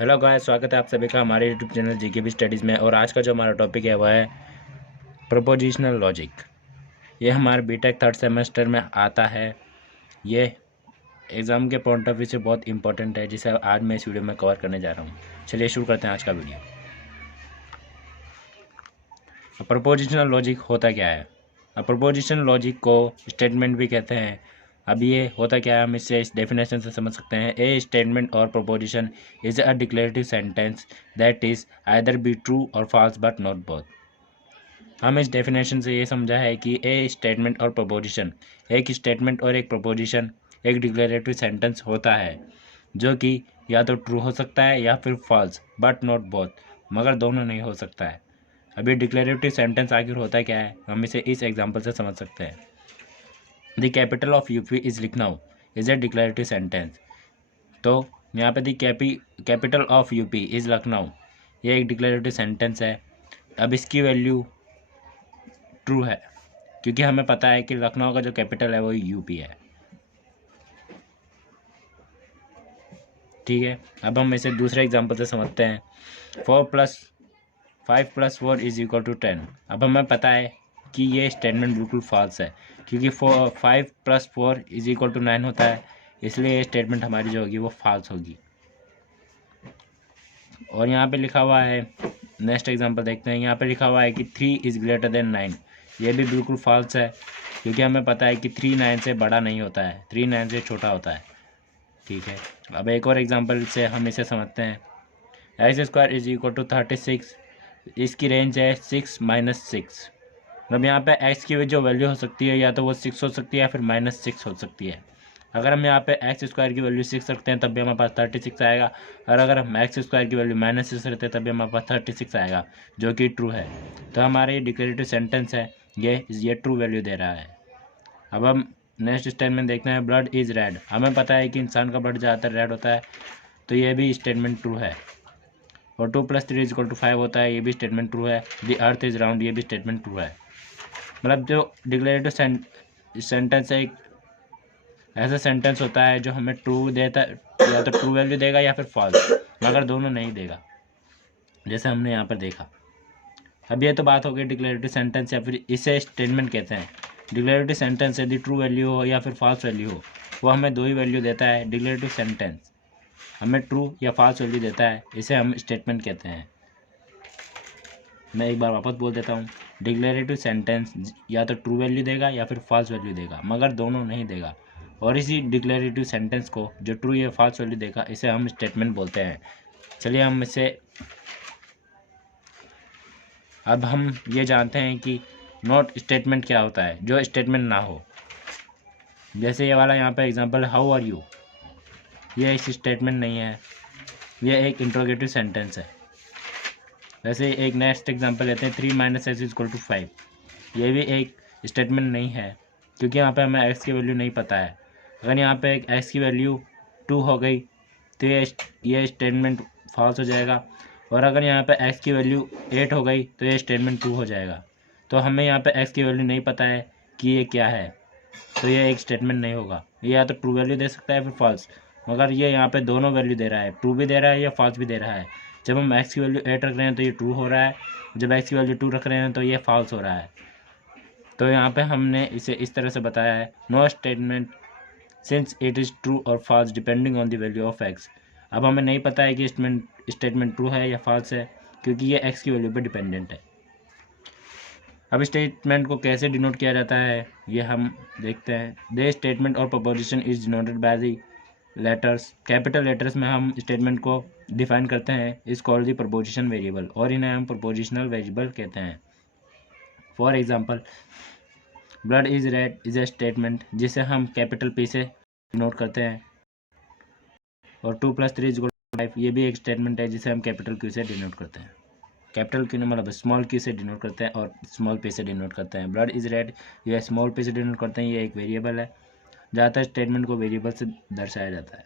Hello guys, स्वागत है आप सभी का हमारे यूट्यूब चैनल जीके भी स्टडीज़ में। और आज का जो हमारा टॉपिक है वह है प्रोपोजिशनल लॉजिक। ये हमारे बीटेक थर्ड सेमेस्टर में आता है। ये एग्ज़ाम के पॉइंट ऑफ व्यू से बहुत इंपॉर्टेंट है, जिसे आज मैं इस वीडियो में कवर करने जा रहा हूँ। चलिए शुरू करते हैं आज का वीडियो। प्रोपोजिशनल लॉजिक होता क्या है? प्रोपोजिशनल लॉजिक को स्टेटमेंट भी कहते हैं। अब ये होता क्या है, हम इससे इस डेफिनेशन से समझ सकते हैं। ए स्टेटमेंट और proposition is a declarative sentence that is either be true और फॉल्स बट नॉट बोथ। हम इस डेफिनेशन से ये समझा है कि ए स्टेटमेंट और प्रोपोजिशन, एक स्टेटमेंट और एक प्रोपोजिशन एक डिक्लेरेटिव सेंटेंस होता है जो कि या तो ट्रू हो सकता है या फिर फॉल्स बट नॉट बोथ, मगर दोनों नहीं हो सकता है। अभी डिक्लेरेटिव सेंटेंस आखिर होता क्या है, हम इसे इस एग्जांपल से समझ सकते हैं। The capital of UP is Lucknow is a declarative sentence. तो यहाँ पे the capital of UP is Lucknow, ये एक डिक्लेरेटिव सेंटेंस है। अब इसकी वैल्यू ट्रू है क्योंकि हमें पता है कि लखनऊ का जो कैपिटल है वो यूपी है। ठीक है, अब हम इसे दूसरे एग्जांपल से समझते हैं। 5 + 4 इज इक्वल टू 10। अब हमें पता है कि ये स्टेटमेंट बिल्कुल फॉल्स है क्योंकि 5 + 4 इज इक्वल टू 9 होता है, इसलिए ये स्टेटमेंट हमारी जो होगी वो फॉल्स होगी। और यहाँ पे लिखा हुआ है, नेक्स्ट एग्जांपल देखते हैं। यहाँ पे लिखा हुआ है कि 3 इज़ ग्रेटर देन 9, ये भी बिल्कुल फॉल्स है क्योंकि हमें पता है कि 3 9 से बड़ा नहीं होता है, 3 9 से छोटा होता है। ठीक है, अब एक और एग्जांपल से हम इसे समझते हैं। x² इज इक्वल टू 36, इसकी रेंज है 6 - 6। मतलब यहाँ पे x की जो वैल्यू हो सकती है या तो वो 6 हो सकती है या फिर -6 हो सकती है। अगर हम यहाँ पे x² की वैल्यू 6 रखते हैं तब भी हमारे पास 36 आएगा, और अगर हम x² की वैल्यू -6 रखते हैं तब भी हमारे पास 36 आएगा, जो कि ट्रू है। तो हमारे ये डिक्लेरेटिव सेंटेंस है, ये ट्रू वैल्यू दे रहा है। अब हम नेक्स्ट स्टेटमेंट देखते हैं। ब्लड इज़ रेड, हमें पता है कि इंसान का ब्लड ज़्यादातर रेड होता है, तो ये भी स्टेटमेंट ट्रू है। और 2 + 3 = 5 होता है, ये भी स्टेटमेंट ट्रू है। द अर्थ इज़ राउंड, ये भी स्टेटमेंट ट्रू है। मतलब जो डिक्लेरेटिव सेंटेंस है, एक ऐसा सेंटेंस होता है जो हमें ट्रू देता है, या तो ट्रू वैल्यू देगा या फिर फॉल्स, मगर दोनों नहीं देगा, जैसे हमने यहाँ पर देखा। अब ये तो बात हो गई डिक्लेरेटिव सेंटेंस, या फिर इसे स्टेटमेंट कहते हैं। डिक्लेरेटिव सेंटेंस यदि ट्रू वैल्यू हो या फिर फॉल्स वैल्यू हो, वो हमें दो ही वैल्यू देता है। डिक्लेरेटिव सेंटेंस हमें ट्रू या फॉल्स वैल्यू देता है, इसे हम स्टेटमेंट कहते हैं। मैं एक बार वापस बोल देता हूँ, डिक्लेरेटिव सेंटेंस या तो ट्रू वैल्यू देगा या फिर फॉल्स वैल्यू देगा, मगर दोनों नहीं देगा। और इसी डिक्लेरेटिव सेंटेंस को जो ट्रू या फॉल्स वैल्यू देगा, इसे हम स्टेटमेंट बोलते हैं। चलिए हम इसे अब हम ये जानते हैं कि नॉट स्टेटमेंट क्या होता है, जो स्टेटमेंट ना हो। जैसे ये वाला यहाँ पे एग्जांपल, हाउ आर यू, ये एक स्टेटमेंट नहीं है, ये एक इंट्रोगेटिव सेंटेंस है। वैसे एक नेक्स्ट एग्जांपल लेते हैं, 3 - x = 5, ये भी एक स्टेटमेंट नहीं है क्योंकि यहाँ पे हमें x की वैल्यू नहीं पता है। अगर यहाँ पे x की वैल्यू 2 हो गई तो ये स्टेटमेंट फॉल्स हो जाएगा, और अगर यहाँ पे x की वैल्यू 8 हो गई तो ये स्टेटमेंट ट्रू हो जाएगा। तो हमें यहाँ पे x की वैल्यू नहीं पता है कि ये क्या है, तो ये एक स्टेटमेंट नहीं होगा। ये या तो ट्रू वैल्यू दे सकता है फिर फॉल्स, मगर ये यहाँ पे दोनों वैल्यू दे रहा है, ट्रू भी दे रहा है या फॉल्स भी दे रहा है। जब हम x की वैल्यू 8 रख रहे हैं तो ये ट्रू हो रहा है, जब x की वैल्यू 2 रख रहे हैं तो ये फॉल्स हो रहा है। तो यहाँ पे हमने इसे इस तरह से बताया है, no statement since it is true और false depending on the value of x। अब हमें नहीं पता है कि स्टेटमेंट ट्रू है या फॉल्स है क्योंकि ये x की वैल्यू पर डिपेंडेंट है। अब स्टेटमेंट को कैसे डिनोट किया जाता है ये हम देखते हैं। दे स्टेटमेंट और proposition is denoted by the letters, capital letters में हम स्टेटमेंट को डिफाइन करते हैं, is called the proposition variable, और इन्हें हम प्रोपोजिशनल वेरिएबल कहते हैं। For example, blood is red is a statement जिसे हम कैपिटल P से डिनोट करते हैं, और 2 + 3 = 5, ये भी एक स्टेटमेंट है जिसे हम कैपिटल Q से डिनोट करते हैं। कैपिटल Q मतलब स्मॉल q से डिनोट करते हैं और स्मॉल p से डिनोट करते हैं। ब्लड इज रेड, ये स्मॉल p से डिनोट करते हैं, ये एक वेरिएबल है। ज़्यादातर स्टेटमेंट को वेरिएबल से दर्शाया जाता है।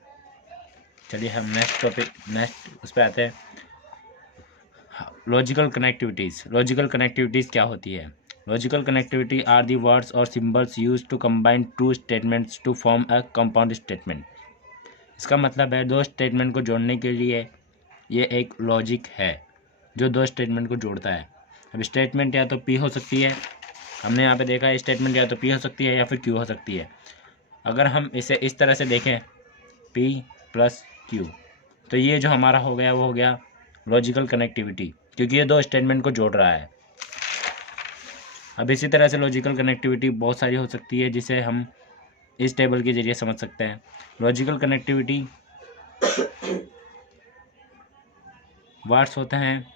चलिए हम नेक्स्ट उस पर आते हैं। लॉजिकल कनेक्टिविटीज़ क्या होती है? Logical connectivity are the words और symbols use to combine two statements to form a compound statement. इसका मतलब है दो स्टेटमेंट को जोड़ने के लिए ये एक लॉजिक है जो दो स्टेटमेंट को जोड़ता है। अब स्टेटमेंट या तो पी हो सकती है, हमने यहाँ पे देखा है स्टेटमेंट या तो पी हो सकती है या फिर क्यू हो सकती है। अगर हम इसे इस तरह से देखें पी प्लस क्यू, तो ये जो हमारा हो गया वो हो गया लॉजिकल कनेक्टिविटी, क्योंकि ये दो स्टेटमेंट को जोड़ रहा है। अब इसी तरह से लॉजिकल कनेक्टिविटी बहुत सारी हो सकती है जिसे हम इस टेबल के जरिए समझ सकते हैं। लॉजिकल कनेक्टिविटी वर्ड्स होते हैं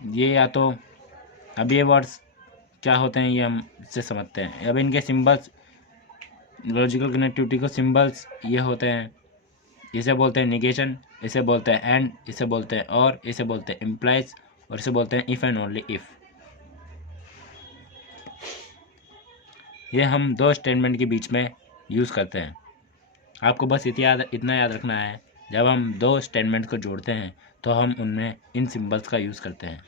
ये, या तो अब ये वर्ड्स क्या होते हैं ये हम इससे समझते हैं। अब इनके सिंबल्स, लॉजिकल कनेक्टिविटी को सिंबल्स ये होते हैं, इसे बोलते हैं निगेशन, इसे बोलते हैं एंड, इसे बोलते हैं और, इसे बोलते हैं इम्प्लाइज और इसे बोलते हैं इफ़ एंड ओनली इफ़। ये हम दो स्टेटमेंट के बीच में यूज़ करते हैं। आपको बस इतना याद रखना है, जब हम दो स्टेटमेंट को जोड़ते हैं तो हम उनमें इन सिंबल्स का यूज़ करते हैं।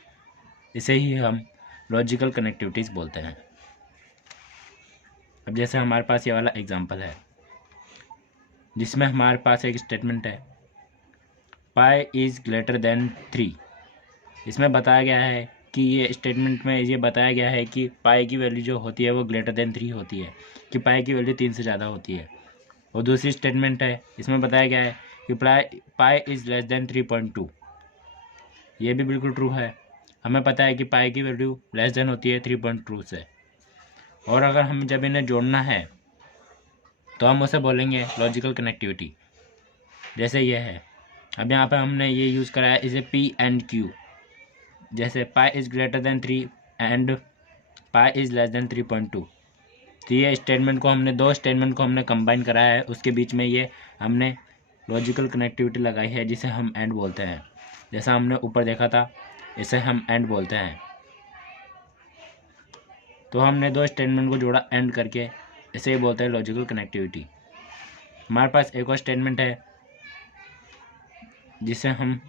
इसे ही हम लॉजिकल कनेक्टिविटीज़ बोलते हैं। अब जैसे हमारे पास ये वाला एग्जांपल है जिसमें हमारे पास एक स्टेटमेंट है पाई इज़ ग्रेटर देन 3। इसमें बताया गया है कि ये स्टेटमेंट में ये बताया गया है कि पाई की वैल्यू जो होती है वो ग्रेटर देन 3 होती है, कि पाई की वैल्यू 3 से ज़्यादा होती है। और दूसरी स्टेटमेंट है, इसमें बताया गया है कि पाई इज़ लेस देन 3.2। ये भी बिल्कुल ट्रू है। हमें पता है कि पाई की वैल्यू लेस देन होती है 3.2 से। और अगर हम जब इन्हें जोड़ना है तो हम उसे बोलेंगे लॉजिकल कनेक्टिविटी, जैसे ये है। अब यहाँ पे हमने ये यूज़ करा है इसे पी एंड क्यू, जैसे pi is greater than 3 and pi is less than 3.2। तो ये स्टेटमेंट को हमने, दो स्टेटमेंट को हमने कंबाइन कराया है, उसके बीच में ये हमने लॉजिकल कनेक्टिविटी लगाई है जिसे हम एंड बोलते हैं। जैसा हमने ऊपर देखा था इसे हम एंड बोलते हैं। तो हमने दो स्टेटमेंट को जोड़ा एंड करके, इसे बोलते हैं लॉजिकल कनेक्टिविटी। हमारे पास एक और स्टेटमेंट है जिसे हम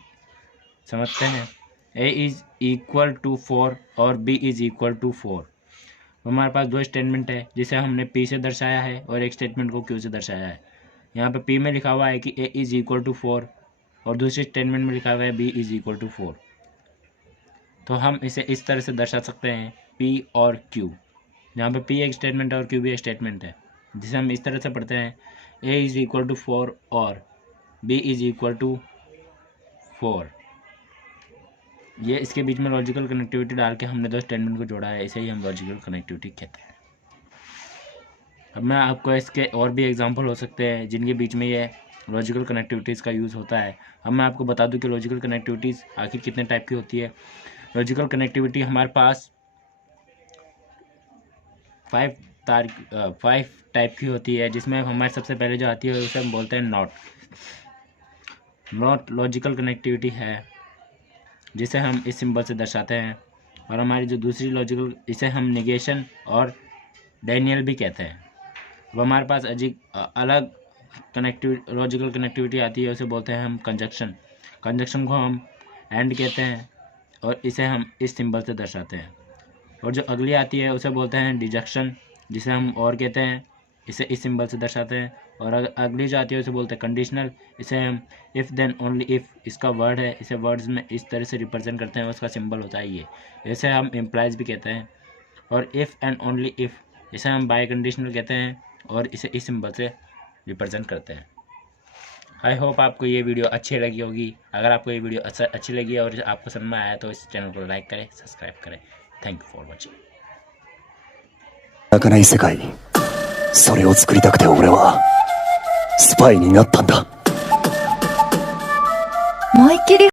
समझते हैं a इज़ इक्वल टू 4 और b इज़ इक्वल टू 4। हमारे पास दो स्टेटमेंट है जिसे हमने p से दर्शाया है और एक स्टेटमेंट को q से दर्शाया है। यहाँ पे p में लिखा हुआ है कि a इज़ इक्वल टू 4 और दूसरे स्टेटमेंट में लिखा हुआ है b इज़ इक्वल टू 4। तो हम इसे इस तरह से दर्शा सकते हैं p और q, जहाँ पे p एक स्टेटमेंट है और q भी एक स्टेटमेंट है, जिसे हम इस तरह से पढ़ते हैं a इज़ इक्वल टू 4 और b इज़ इक्वल टू 4। ये इसके बीच में लॉजिकल कनेक्टिविटी डाल के हमने दो स्टेटमेंट को जोड़ा है, इसे ही हम लॉजिकल कनेक्टिविटी कहते हैं। अब मैं आपको इसके और भी एग्जांपल हो सकते हैं जिनके बीच में ये लॉजिकल कनेक्टिविटीज़ का यूज़ होता है। अब मैं आपको बता दूं कि लॉजिकल कनेक्टिविटीज़ आखिर कितने टाइप की होती है। लॉजिकल कनेक्टिविटी हमारे पास 5 टाइप की होती है, जिसमें हमारे सबसे पहले जो आती है उसे हम बोलते हैं नॉट। नॉट लॉजिकल कनेक्टिविटी है जिसे हम इस सिंबल से दर्शाते हैं। और हमारी जो दूसरी लॉजिकल, इसे हम निगेशन और डैनियल भी कहते हैं। अब हमारे पास अलग लॉजिकल कनेक्टिविटी आती है, उसे बोलते हैं हम कंजक्शन। कंजक्शन को हम एंड कहते हैं और इसे हम इस सिंबल से दर्शाते हैं। और जो अगली आती है उसे बोलते हैं डिजक्शन, जिसे हम और कहते हैं, इसे इस सिंबल से दर्शाते हैं। और अगली जो आती है उसे बोलते हैं कंडीशनल, इसे हम इफ़ देन ओनली इफ़, इसका वर्ड है, इसे वर्ड्स में इस तरह से रिप्रेजेंट करते हैं, उसका सिंबल होता है ये। इसे हम इम्प्लाइज भी कहते हैं। और इफ़ एंड ओनली इफ़, इसे हम बाय कंडीशनल कहते हैं और इसे इस सिंबल से रिप्रेजेंट करते हैं। आई होप आपको ये वीडियो अच्छी लगी होगी। अगर आपको ये वीडियो अच्छी लगी और आपको समझ में आया तो इस चैनल को लाइक करें, सब्सक्राइब करें। Thank you for watching. 泣かない世界、それを作りたくて俺はスパイになったんだ。思いっきり